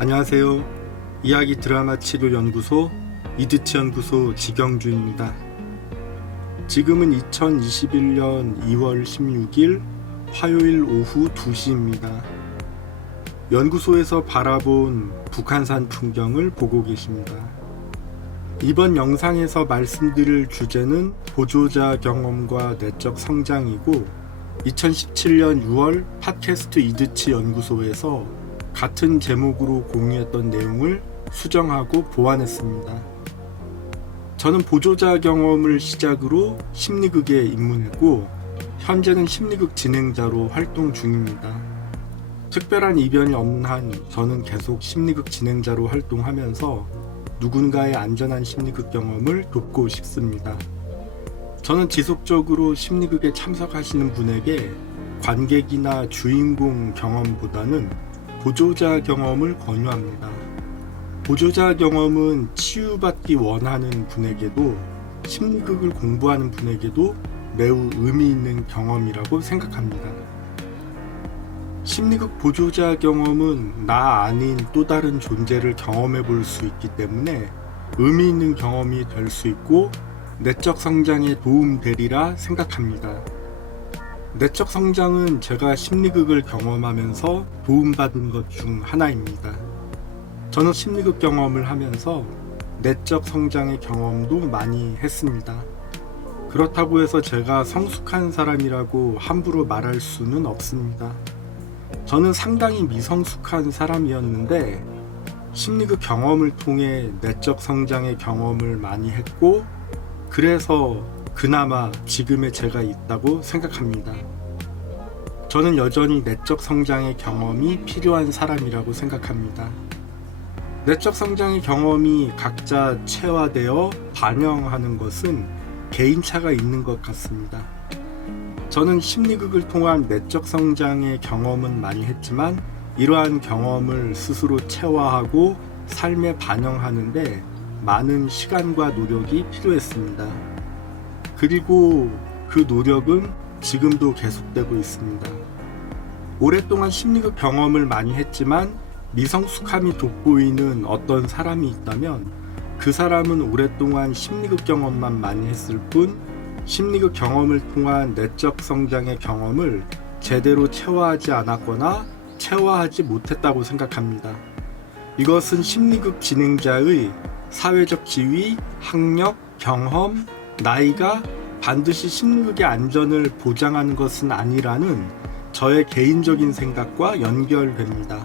안녕하세요. 이야기 드라마 치료 연구소 이드치 연구소 지경주입니다. 지금은 2021년 2월 16일 화요일 오후 2시입니다. 연구소에서 바라본 북한산 풍경을 보고 계십니다. 이번 영상에서 말씀드릴 주제는 보조자 경험과 내적 성장이고 2017년 6월 팟캐스트 이드치 연구소에서 같은 제목으로 공유했던 내용을 수정하고 보완했습니다. 저는 보조자 경험을 시작으로 심리극에 입문했고 현재는 심리극 진행자로 활동 중입니다. 특별한 이변이 없는 한 저는 계속 심리극 진행자로 활동하면서 누군가의 안전한 심리극 경험을 돕고 싶습니다. 저는 지속적으로 심리극에 참석하시는 분에게 관객이나 주인공 경험보다는 보조자 경험을 권유합니다. 보조자 경험은 치유받기 원하는 분에게도 심리극을 공부하는 분에게도 매우 의미 있는 경험이라고 생각합니다. 심리극 보조자 경험은 나 아닌 또 다른 존재를 경험해 볼 수 있기 때문에 의미 있는 경험이 될 수 있고 내적 성장에 도움되리라 생각합니다. 내적 성장은 제가 심리극을 경험하면서 도움받은 것 중 하나입니다. 저는 심리극 경험을 하면서 내적 성장의 경험도 많이 했습니다. 그렇다고 해서 제가 성숙한 사람이라고 함부로 말할 수는 없습니다. 저는 상당히 미성숙한 사람이었는데 심리극 경험을 통해 내적 성장의 경험을 많이 했고 그래서 그나마 지금의 제가 있다고 생각합니다. 저는 여전히 내적 성장의 경험이 필요한 사람이라고 생각합니다. 내적 성장의 경험이 각자 체화되어 반영하는 것은 개인차가 있는 것 같습니다. 저는 심리극을 통한 내적 성장의 경험은 많이 했지만 이러한 경험을 스스로 체화하고 삶에 반영하는데 많은 시간과 노력이 필요했습니다. 그리고 그 노력은 지금도 계속되고 있습니다. 오랫동안 심리극 경험을 많이 했지만 미성숙함이 돋보이는 어떤 사람이 있다면 그 사람은 오랫동안 심리극 경험만 많이 했을 뿐 심리극 경험을 통한 내적 성장의 경험을 제대로 체화하지 않았거나 체화하지 못했다고 생각합니다. 이것은 심리극 진행자의 사회적 지위, 학력, 경험, 나이가 반드시 심리극의 안전을 보장하는 것은 아니라는 저의 개인적인 생각과 연결됩니다.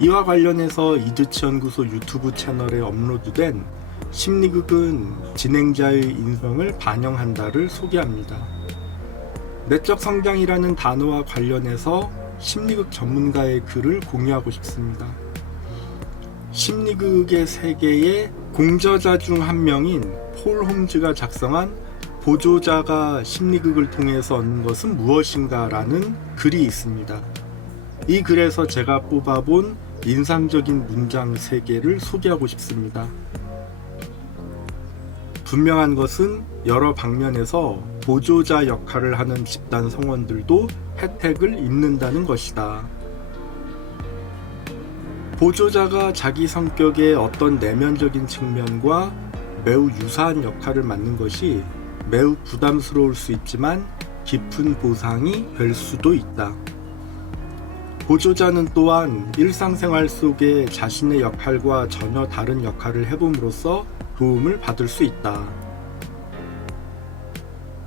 이와 관련해서 이드치 연구소 유튜브 채널에 업로드된 심리극은 진행자의 인성을 반영한다를 소개합니다. 내적 성장이라는 단어와 관련해서 심리극 전문가의 글을 공유하고 싶습니다. 심리극의 세계의 공저자 중 한 명인 폴 홈즈가 작성한 보조자가 심리극을 통해서 얻는 것은 무엇인가 라는 글이 있습니다. 이 글에서 제가 뽑아본 인상적인 문장 3개를 소개하고 싶습니다. 분명한 것은 여러 방면에서 보조자 역할을 하는 집단 성원들도 혜택을 입는다는 것이다. 보조자가 자기 성격의 어떤 내면적인 측면과 매우 유사한 역할을 맡는 것이 매우 부담스러울 수 있지만 깊은 보상이 될 수도 있다. 보조자는 또한 일상생활 속에 자신의 역할과 전혀 다른 역할을 해봄으로써 도움을 받을 수 있다.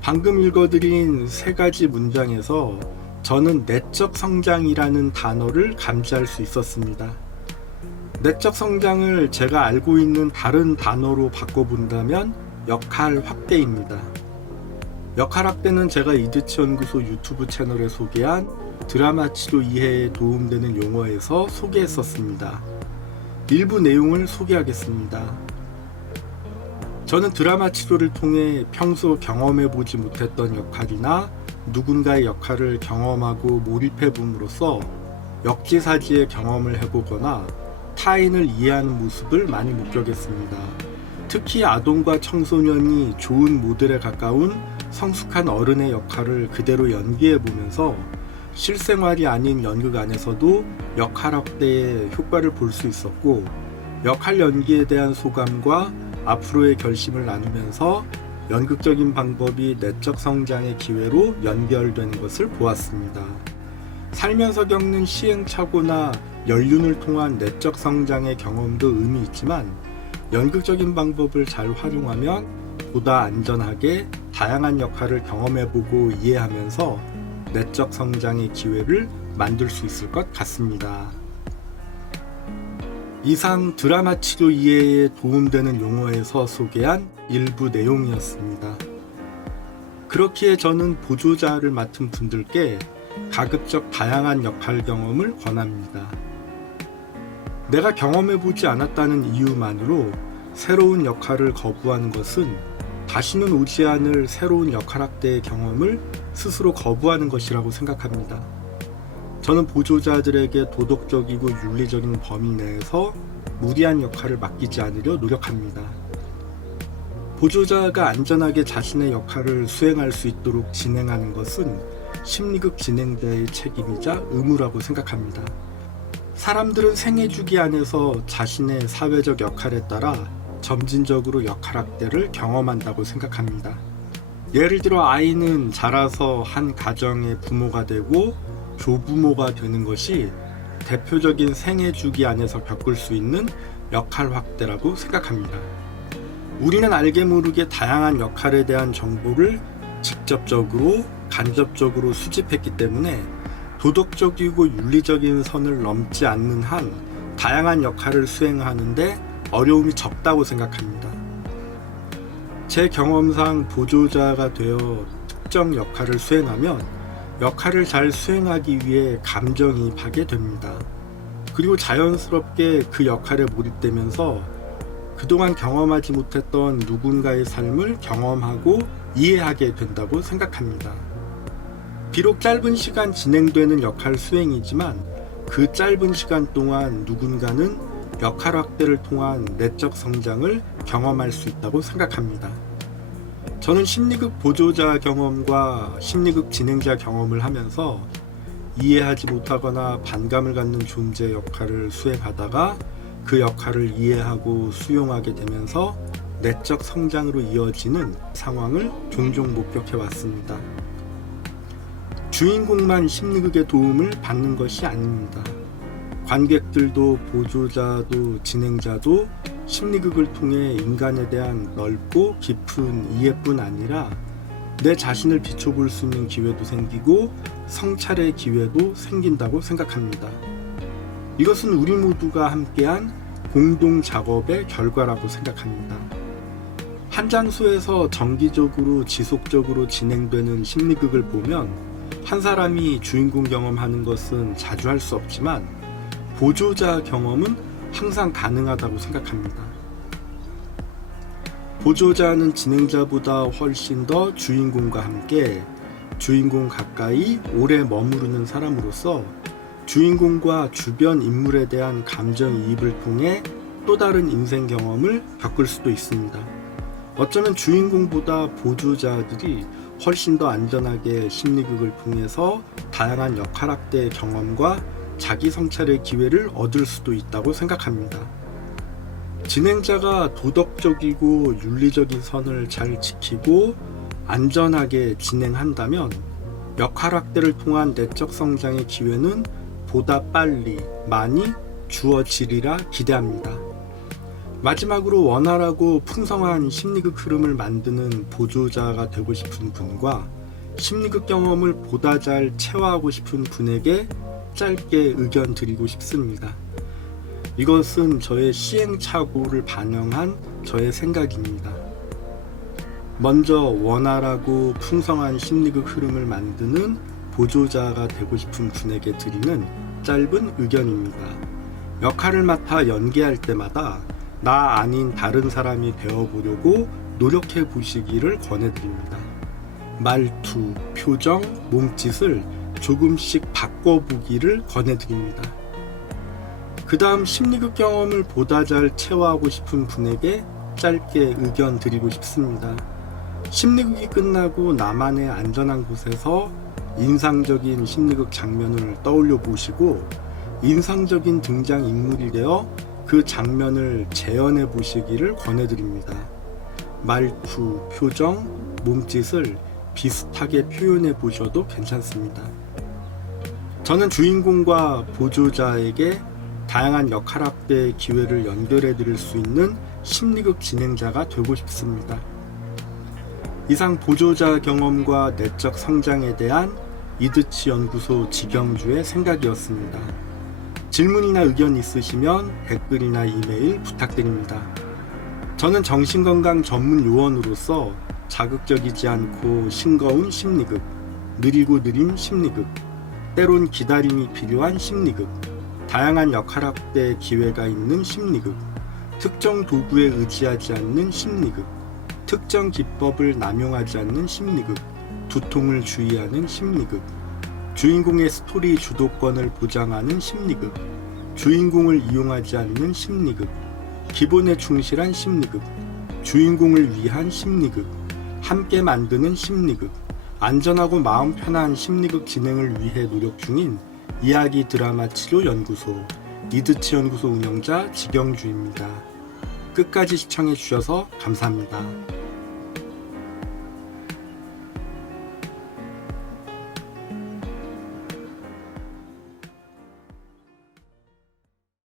방금 읽어드린 3가지 문장에서 저는 내적 성장이라는 단어를 감지할 수 있었습니다. 내적 성장을 제가 알고 있는 다른 단어로 바꿔본다면 역할 확대입니다. 역할 확대는 제가 이드치 연구소 유튜브 채널에 소개한 드라마 치료 이해에 도움되는 용어에서 소개했었습니다. 일부 내용을 소개하겠습니다. 저는 드라마 치료를 통해 평소 경험해보지 못했던 역할이나 누군가의 역할을 경험하고 몰입해봄으로써 역지사지의 경험을 해보거나 타인을 이해하는 모습을 많이 목격했습니다. 특히 아동과 청소년이 좋은 모델에 가까운 성숙한 어른의 역할을 그대로 연기해보면서 실생활이 아닌 연극 안에서도 역할 확대의 효과를 볼 수 있었고, 역할 연기에 대한 소감과 앞으로의 결심을 나누면서 연극적인 방법이 내적 성장의 기회로 연결되는 것을 보았습니다. 살면서 겪는 시행착오나 연륜을 통한 내적 성장의 경험도 의미 있지만, 연극적인 방법을 잘 활용하면 보다 안전하게 다양한 역할을 경험해보고 이해하면서 내적 성장의 기회를 만들 수 있을 것 같습니다. 이상 드라마 치료 이해에 도움되는 용어에서 소개한 일부 내용이었습니다. 그렇기에 저는 보조자를 맡은 분들께 가급적 다양한 역할 경험을 권합니다. 내가 경험해보지 않았다는 이유만으로 새로운 역할을 거부하는 것은 다시는 오지 않을 새로운 역할 확대의 경험을 스스로 거부하는 것이라고 생각합니다. 저는 보조자들에게 도덕적이고 윤리적인 범위 내에서 무리한 역할을 맡기지 않으려 노력합니다. 보조자가 안전하게 자신의 역할을 수행할 수 있도록 진행하는 것은 심리극 진행자의 책임이자 의무라고 생각합니다. 사람들은 생애주기 안에서 자신의 사회적 역할에 따라 점진적으로 역할 확대를 경험한다고 생각합니다. 예를 들어 아이는 자라서 한 가정의 부모가 되고 조부모가 되는 것이 대표적인 생애주기 안에서 겪을 수 있는 역할 확대라고 생각합니다. 우리는 알게 모르게 다양한 역할에 대한 정보를 직접적으로 간접적으로 수집했기 때문에 도덕적이고 윤리적인 선을 넘지 않는 한 다양한 역할을 수행하는데 어려움이 적다고 생각합니다. 제 경험상 보조자가 되어 특정 역할을 수행하면 역할을 잘 수행하기 위해 감정이입하게 됩니다. 그리고 자연스럽게 그 역할에 몰입되면서 그동안 경험하지 못했던 누군가의 삶을 경험하고 이해하게 된다고 생각합니다. 비록 짧은 시간 진행되는 역할 수행이지만 그 짧은 시간 동안 누군가는 역할 확대를 통한 내적 성장을 경험할 수 있다고 생각합니다. 저는 심리극 보조자 경험과 심리극 진행자 경험을 하면서 이해하지 못하거나 반감을 갖는 존재 역할을 수행하다가 그 역할을 이해하고 수용하게 되면서 내적 성장으로 이어지는 상황을 종종 목격해 왔습니다. 주인공만 심리극의 도움을 받는 것이 아닙니다. 관객들도 보조자도 진행자도 심리극을 통해 인간에 대한 넓고 깊은 이해뿐 아니라 내 자신을 비춰볼 수 있는 기회도 생기고 성찰의 기회도 생긴다고 생각합니다. 이것은 우리 모두가 함께한 공동 작업의 결과라고 생각합니다. 한 장소에서 정기적으로 지속적으로 진행되는 심리극을 보면 한 사람이 주인공 경험하는 것은 자주 할 수 없지만 보조자 경험은 항상 가능하다고 생각합니다. 보조자는 진행자보다 훨씬 더 주인공과 함께 주인공 가까이 오래 머무르는 사람으로서 주인공과 주변 인물에 대한 감정이입을 통해 또 다른 인생 경험을 겪을 수도 있습니다. 어쩌면 주인공보다 보조자들이 훨씬 더 안전하게 심리극을 통해서 다양한 역할 확대의 경험과 자기 성찰의 기회를 얻을 수도 있다고 생각합니다. 진행자가 도덕적이고 윤리적인 선을 잘 지키고 안전하게 진행한다면 역할 확대를 통한 내적 성장의 기회는 보다 빨리 많이 주어지리라 기대합니다. 마지막으로 원활하고 풍성한 심리극 흐름을 만드는 보조자가 되고 싶은 분과 심리극 경험을 보다 잘 체화하고 싶은 분에게 짧게 의견 드리고 싶습니다. 이것은 저의 시행착오를 반영한 저의 생각입니다. 먼저 원활하고 풍성한 심리극 흐름을 만드는 보조자가 되고 싶은 분에게 드리는 짧은 의견입니다. 역할을 맡아 연기할 때마다 나 아닌 다른 사람이 되어보려고 노력해 보시기를 권해드립니다. 말투, 표정, 몸짓을 조금씩 바꿔보기를 권해드립니다. 그 다음 심리극 경험을 보다 잘 체화하고 싶은 분에게 짧게 의견 드리고 싶습니다. 심리극이 끝나고 나만의 안전한 곳에서 인상적인 심리극 장면을 떠올려 보시고 인상적인 등장인물이 되어 그 장면을 재현해 보시기를 권해드립니다. 말투, 표정, 몸짓을 비슷하게 표현해 보셔도 괜찮습니다. 저는 주인공과 보조자에게 다양한 역할 확대의 기회를 연결해 드릴 수 있는 심리극 진행자가 되고 싶습니다. 이상 보조자 경험과 내적 성장에 대한 이드치 연구소 지경주의 생각이었습니다. 질문이나 의견 있으시면 댓글이나 이메일 부탁드립니다. 저는 정신건강 전문 요원으로서 자극적이지 않고 싱거운 심리극, 느리고 느린 심리극, 때론 기다림이 필요한 심리극, 다양한 역할 확대의 기회가 있는 심리극, 특정 도구에 의지하지 않는 심리극, 특정 기법을 남용하지 않는 심리극, 두통을 주의하는 심리극, 주인공의 스토리 주도권을 보장하는 심리극, 주인공을 이용하지 않는 심리극, 기본에 충실한 심리극, 주인공을 위한 심리극, 함께 만드는 심리극, 안전하고 마음 편한 심리극 진행을 위해 노력 중인 이야기 드라마 치료 연구소 이드치 연구소 운영자 지경주입니다. 끝까지 시청해 주셔서 감사합니다.